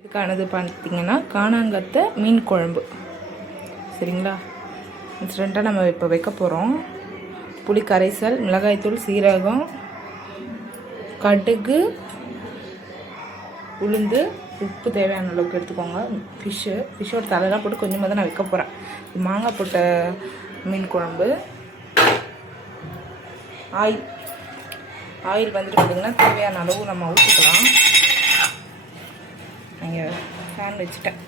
இதுக்கானது பார்த்தீங்கன்னா காணாங்கத்தை மீன் குழம்பு. சரிங்களா, இன்சிடெண்ட்டாக நம்ம இப்போ வைக்க போகிறோம். புளி கரைசல், மிளகாய்த்தூள், சீரகம், கடுகு, உளுந்து, உப்பு தேவையான அளவுக்கு எடுத்துக்கோங்க. ஃபிஷ்ஷோட தலையெல்லாம் போட்டு கொஞ்சமாக தான் நான் வைக்க போகிறேன். மாங்காய் போட்ட மீன் குழம்பு. ஆயில் வந்துட்டு பார்த்திங்கன்னா தேவையான அளவு நம்ம ஊற்றிக்கலாம். நீங்கள் ஃபேன் வச்சுட்டேன்,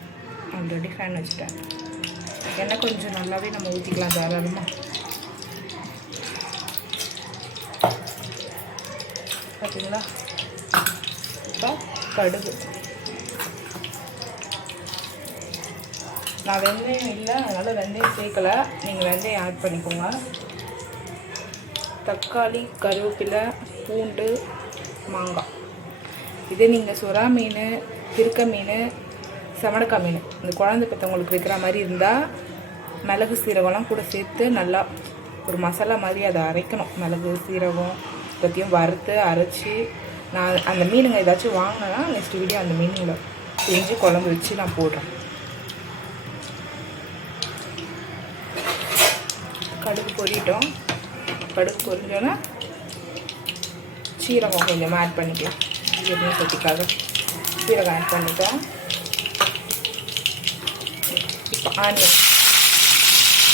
ஆல்ரெடி ஃபேன் வச்சுட்டேன். எண்ணெய் கொஞ்சம் நல்லாவே நம்ம ஊற்றிக்கலாம் தாராளமாக. பார்த்தீங்களா, இப்போ கடுகு. நான் வெந்தயம் இல்லை, அதனால் வெந்தயம் சேர்க்கலை, நீங்கள் வெந்தயம் ஆட் பண்ணிக்கோங்க. தக்காளி, கருவேப்பிலை, பூண்டு, மாங்காய். இதே நீங்கள் சுறா மீன், திருக்க மீன், செமடக்காய் மீன், இந்த குழந்தை பெற்றவங்களுக்கு வைக்கிற மாதிரி இருந்தால் மிளகு சீரகம்லாம் கூட சேர்த்து நல்லா ஒரு மசாலா மாதிரி அதை அரைக்கணும். மிளகு சீரகம் பற்றியும் வறுத்து அரைச்சி நான் அந்த மீனுங்க ஏதாச்சும் வாங்கினா நெக்ஸ்ட் வீடியோ அந்த மீனுங்களை செஞ்சு குழம்பு வச்சு நான் போடுறேன். கடுகு பொரிட்டோம். கடுகு பொரிஞ்சோன்னா சீரகம் கொஞ்சம் ஆட் பண்ணிக்கலாம். சீரகம் சட்டிக்காக சீரகம் ஆட் பண்ணிட்டோம். இப்போ ஆனியன்,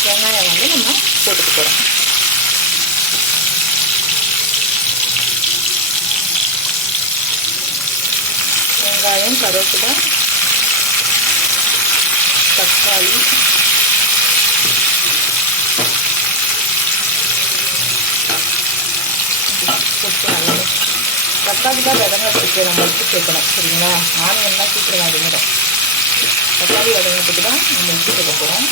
வெங்காயம் வந்து நம்ம போட்டுக்க போகிறோம். வெங்காயம், கருவேப்பிலை, தக்காளி, போட்டு நல்லா தக்காளி தான் வதங்கிறதுக்கு நம்ம உப்பு சேர்க்கணும். சரிங்களா, ஆனியன்லாம் சீக்கிரம் வதங்கிடும். தக்காளி வதங்கிறதுக்கு தான் நம்ம உப்பு சேர்க்க போகிறோம்.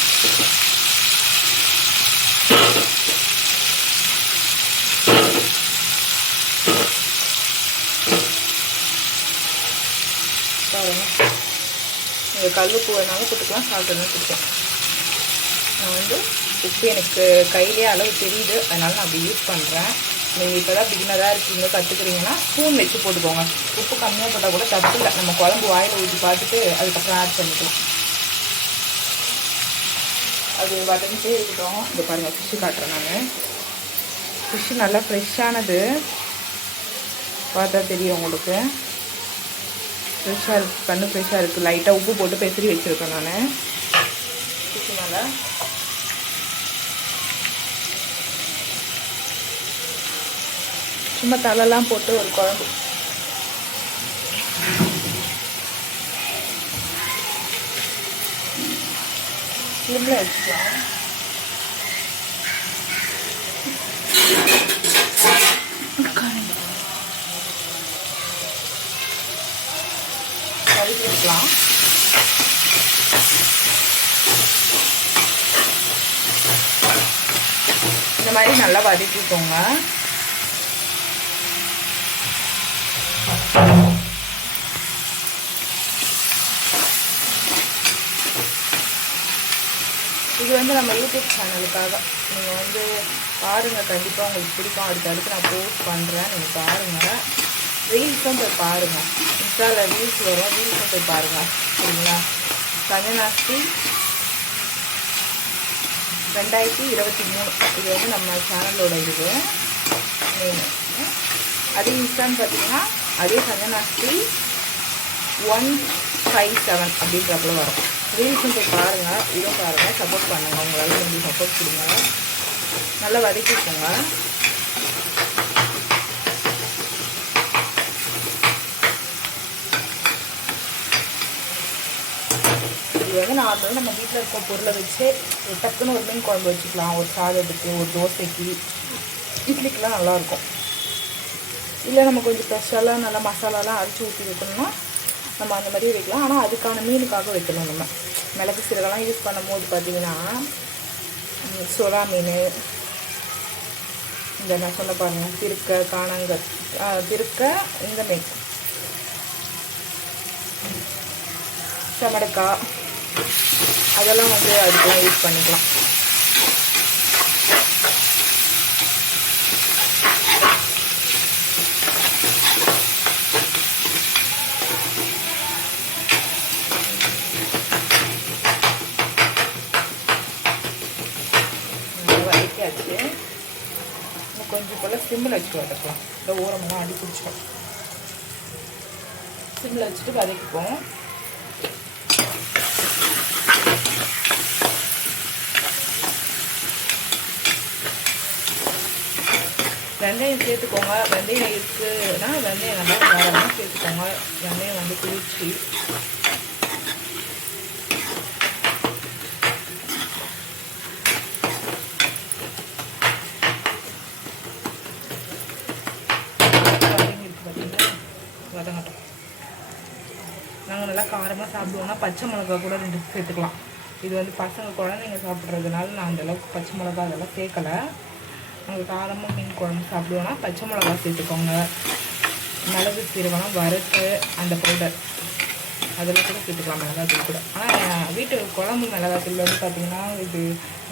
நீங்கள் கல் உப்பு வேணாலும் போட்டுக்கலாம், சால்ட் வேணாலும் போட்டுக்கலாம். நான் வந்து உப்பு எனக்கு கையிலே அளவு தெரியுது, அதனால நான் அப்படி யூஸ் பண்ணுறேன். நீங்கள் இப்போ தான் பிகினராக இருக்கீங்க, கற்றுக்குறீங்கன்னா ஸ்பூன் வச்சு போட்டுக்கோங்க. உப்பு கம்மியாக போட்டால் கூட தப்பு இல்லை, நம்ம குழம்பு வாயில் ஊற்றி பார்த்துட்டு அதுக்கப்புறம் ஆட் பண்ணிக்கலாம். அது வதங்கிட்டே இருக்கட்டும். இது பாருங்கள், ஃபிஷ்ஷு காட்டுறேன் நான். ஃபிஷ்ஷு நல்லா ஃப்ரெஷ்ஷானது, பார்த்தா தெரியும் உங்களுக்கு. ஃப்ரெஷ்ஷாக இருக்குது, கண்ணு ஃப்ரெஷ்ஷாக இருக்குது. லைட்டாக உப்பு போட்டு பெசரி வச்சுருக்கேன் நான் ஃபிஷ்ஷு மேலே. சும்மா தலைலாம் போட்டு ஒரு குழம்பு. சிம்மில் வச்சுக்கலாம். வதக்கிக்கலாம். இந்த மாதிரி நல்லா வதக்கிக்கோங்க. இது வந்து நம்ம யூடியூப் சேனலுக்காக நீங்கள் வந்து பாருங்கள், கண்டிப்பாக உங்களுக்கு பிடிக்கும். அடுத்து நான் போஸ்ட் பண்ணுறேன், நீங்கள் பாருங்கள். ரீல்ஸும் போய் பாருங்கள், இன்ஸ்டாவில் ரீல்ஸ் வரும், ரீல்ஸும் போய் பாருங்கள். சரிங்களா, சஞ்சனாஸ்ரீ 2023 இது வந்து நம்ம சேனலோட இது நேம். அதே இன்ஸ்டான்னு பார்த்தீங்கன்னா அதே சஞ்சனாஸ்ரீ 157 அப்படின்றப்பல வரும். ரீல்ஸும் போய் பாருங்கள், இதுவும் பாருங்கள், சப்போர்ட் பண்ணுங்கள். உங்களால் கொஞ்சம் சப்போர்ட் கொடுங்க. நல்லா வதக்கிக்கோங்க. இது வந்து நார்மலாக நம்ம வீட்டில் இருக்க பொருளை வச்சு டக்குன்னு ஒரு மீன் குழம்பு வச்சுக்கலாம். ஒரு சாதத்துக்கு, ஒரு தோசைக்கு, இட்லிக்கெலாம் நல்லாயிருக்கும். இல்லை நம்ம கொஞ்சம் ஸ்பெஷலாக நல்லா மசாலாலாம் அரைச்சி ஊற்றி வைக்கணும்னா நம்ம அந்த மாதிரி வைக்கலாம். ஆனால் அதுக்கான மீனுக்காக வைக்கணும். நம்ம மிளகு சீரகம்லாம் யூஸ் பண்ணும்போது பார்த்திங்கன்னா சுறா மீன், இந்த நான் சொன்ன பாருங்கள், திருக்க, காணாங்க, திருக்க, இந்த மீன், செமடக்காய், அதெல்லாம் வந்து அதுக்கெல்லாம் யூஸ் பண்ணிக்கலாம். இது போல் சிம்மில் வச்சுட்டு வதக்கலாம். இந்த ஓரமெல்லாம் அடி பிடிச்சிடும். சிம்மில் வச்சுட்டு வதக்கிப்போம். வெந்தயம் சேர்த்துக்கோங்க. வெந்தயம் இருக்குன்னா வெந்தயம் நல்லா காரமாக சேர்த்துக்கோங்க. வெந்தயம் வந்து குளிர்ச்சி. வதங்கட்டும். நாங்கள் நல்லா காரமாக சாப்பிடுவோம்னா பச்சை மிளகா கூட 2 சேர்த்துக்கலாம். இது வந்து பசங்க குழந்தைங்க சாப்பிட்றதுனால நான் அந்தளவுக்கு பச்சை மிளகா அதெல்லாம் சேர்க்கலை. நாங்கள் காரமாக மீன் குழம்பு சாப்பிடுவோன்னா பச்சை மிளகா சேர்த்துக்கோங்க. மிளகு சீரகம் வறுத்து அந்த பவுடர் அதெல்லாம் கூட சேர்த்துக்கலாம், மிளகாத்தூள் கூட. ஆனால் வீட்டு குழம்பு மிளகாத்தூள் வந்து பார்த்திங்கன்னா இது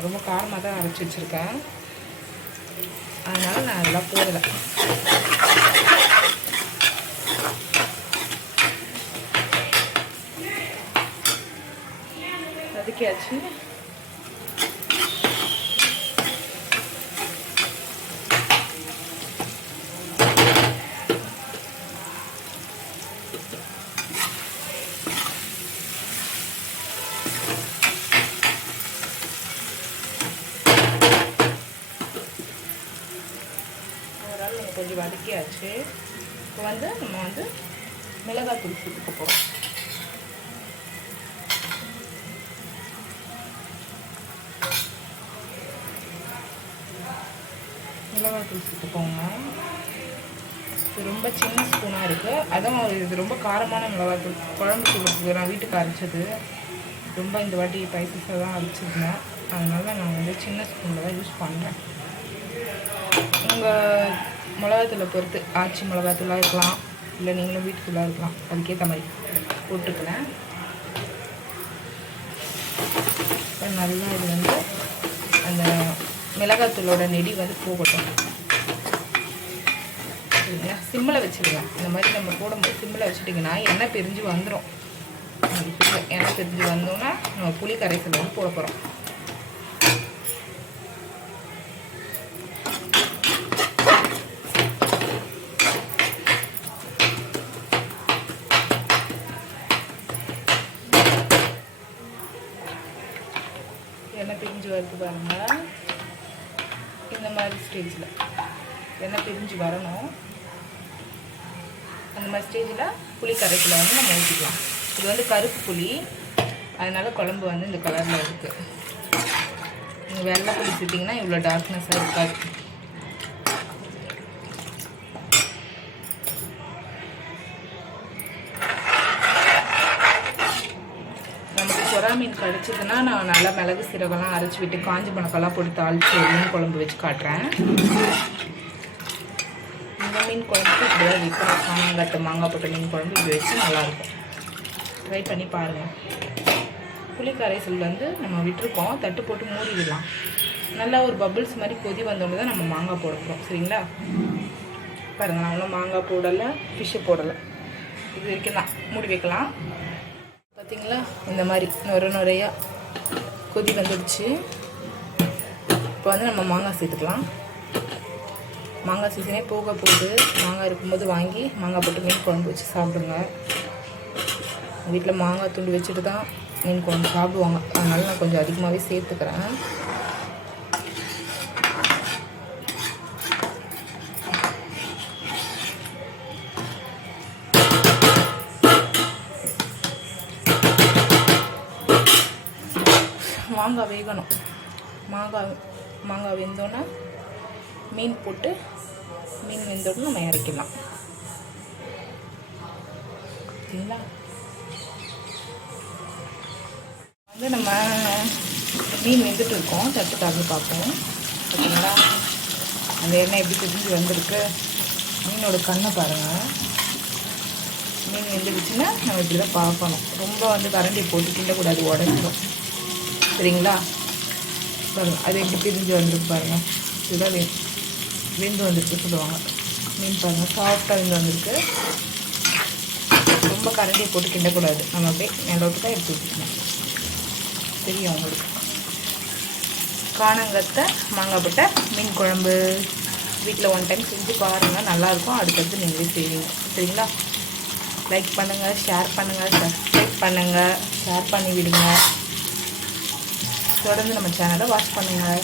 ரொம்ப காரமாக தான் அரைச்சி வச்சுருக்கேன். அதனால் நான் அதெல்லாம் போடலை. வதக்கியாச்சு. கொஞ்சம் வதக்கியாச்சு. இப்போ வந்து நம்ம வந்து மிளகாத்தூள் சேர்த்துக்க போகிறோம். மிளகாத்தூள் சேர்த்துக்கோங்க. இது ரொம்ப சின்ன ஸ்பூனாக இருக்குது. அதுவும் இது ரொம்ப காரமான மிளகாத்தூள். குழம்பு தூளுக்கு நான் வீட்டுக்கு அரைச்சது ரொம்ப இந்த வாட்டி ஸ்பைசஸாக தான் அரைச்சிருந்தேன். அதனால நான் வந்து சின்ன ஸ்பூனில் தான் யூஸ் பண்ணுறேன். உங்கள் மிளகாத்தூளை பொறுத்து ஆச்சி மிளகாத்தூளாக இருக்கலாம், இல்லை நீங்களும் வீட்டுக்குள்ளாக இருக்கலாம். அதுக்கேற்ற மாதிரி போட்டுக்கிறேன். நல்லா இது வந்து அந்த மிளகாத்தூளோட நெடி வந்து போகட்டும். சரிங்களா? சிம்மில் வச்சுருங்க. இந்த மாதிரி நம்ம போடும்போது சிம்மில் வச்சுட்டிங்கன்னா எண்ணெய் பிரிஞ்சு வந்துடும். எண்ணெய் பிரிஞ்சு வந்தோன்னா நம்ம புளி கரைசல் வந்து போட போகிறோம். எண்ணெய் பிரிஞ்சு வருது பாருங்கள். இந்த மாதிரி ஸ்டேஜில் எண்ணெய் பிரிஞ்சு வரணும். அந்த மாதிரி ஸ்டேஜில் புளி கரைசலை வந்து நம்ம ஊற்றிக்கலாம். இது வந்து கருப்பு புளி, அதனால் குழம்பு வந்து இந்த கலரில் இருக்குது. நீங்கள் வெள்ளை புளி சேர்த்திங்கன்னா இவ்வளோ டார்க்னஸாக இருக்காது. சுறா மீன் கிடச்சிதுன்னா நான் நல்லா மிளகு சீரகம்லாம் அரைச்சி விட்டு காஞ்சி மிளகாலாம் போட்டு தாளித்து மீன் குழம்பு வச்சு காட்டுறேன். இந்த மீன் குழம்புக்கு இப்படி தான் வைக்கிறோம். காணாங்கட்டு மாங்காய் போட்ட மீன் குழம்பு இப்படி வச்சு நல்லாயிருக்கும். ட்ரை பண்ணி பாருங்கள். புளி கரைசல் வந்து நம்ம விட்டுருக்கோம், தட்டு போட்டு மூடிடலாம். நல்லா ஒரு பபிள்ஸ் மாதிரி கொதி வந்தோடனே தான் நம்ம மாங்காய் போட போகிறோம். சரிங்களா? பாருங்கள், நான் ஒன்றும் மாங்காய் போடலை, ஃபிஷ்ஷு போடலை. இது வரைக்கும் தான் மூடி வைக்கலாம். பார்த்திங்களா? இந்த மாதிரி நுரையாக கொதி வந்துடுச்சு. இப்போ வந்து நம்ம மாங்காய் சேர்த்துக்கலாம். மாங்காய் சீசனே போக போகுது. மாங்காய் இருக்கும்போது வாங்கி மாங்காய் போட்டு மீன் குழம்பு வச்சு சாப்பிடுங்க. வீட்டில் மாங்காய் துண்டு வச்சுட்டு தான் மீன் குழம்பு சாப்பிடுவாங்க. அதனால நான் கொஞ்சம் அதிகமாகவே சேர்த்துக்கிறேன். மாங்காய் வேகணும். மாங்காய் வெந்தோன்னா மீன் போட்டு மீன் வெந்தோடனே நம்ம இறக்கலாம். சரிங்களா? வந்து நம்ம மீன் வெந்துட்டு இருக்கோம். தட்டு காரணம் பார்ப்போம். பார்த்தீங்களா? அந்த எண்ணெய் எப்படி பிரிஞ்சு வந்திருக்கு. மீனோட கண்ணை பாருங்கள். மீன் வெந்துடுச்சுன்னா நம்ம இப்படி தான் பார்க்கணும். ரொம்ப வந்து கரண்டி போட்டு கிண்டக்கூடாது, உடஞ்சிடும். சரிங்களா? பாருங்கள், அது எப்படி பிரிஞ்சு வந்துருக்கு பாருங்கள். இதுதான் வெந்து வந்துருக்கு சொல்லுவாங்க. மீன் பாருங்கள், சாஃப்டாக வெந்து வந்திருக்கு. ரொம்ப கரண்டியை போட்டு கிண்டக்கூடாது. நம்ம அப்படியே மேலோட்டு தான் எடுத்து வச்சுக்கணும். தெரியும் உங்களுக்கு. காணங்கத்தை மாங்காய் போட்ட மீன் குழம்பு வீட்டில் ஒன் டைம் செஞ்சு பாருங்கள், நல்லாயிருக்கும். அடுத்தடுத்து நீங்களே செய்வீங்க. சரிங்களா? லைக் பண்ணுங்கள், ஷேர் பண்ணுங்கள், சப்ஸ்கிரைப் பண்ணுங்கள், ஷேர் பண்ணி விடுங்க. தொடர்ந்து நம்ம சேனலை வாட்ச் பண்ணுங்கள்.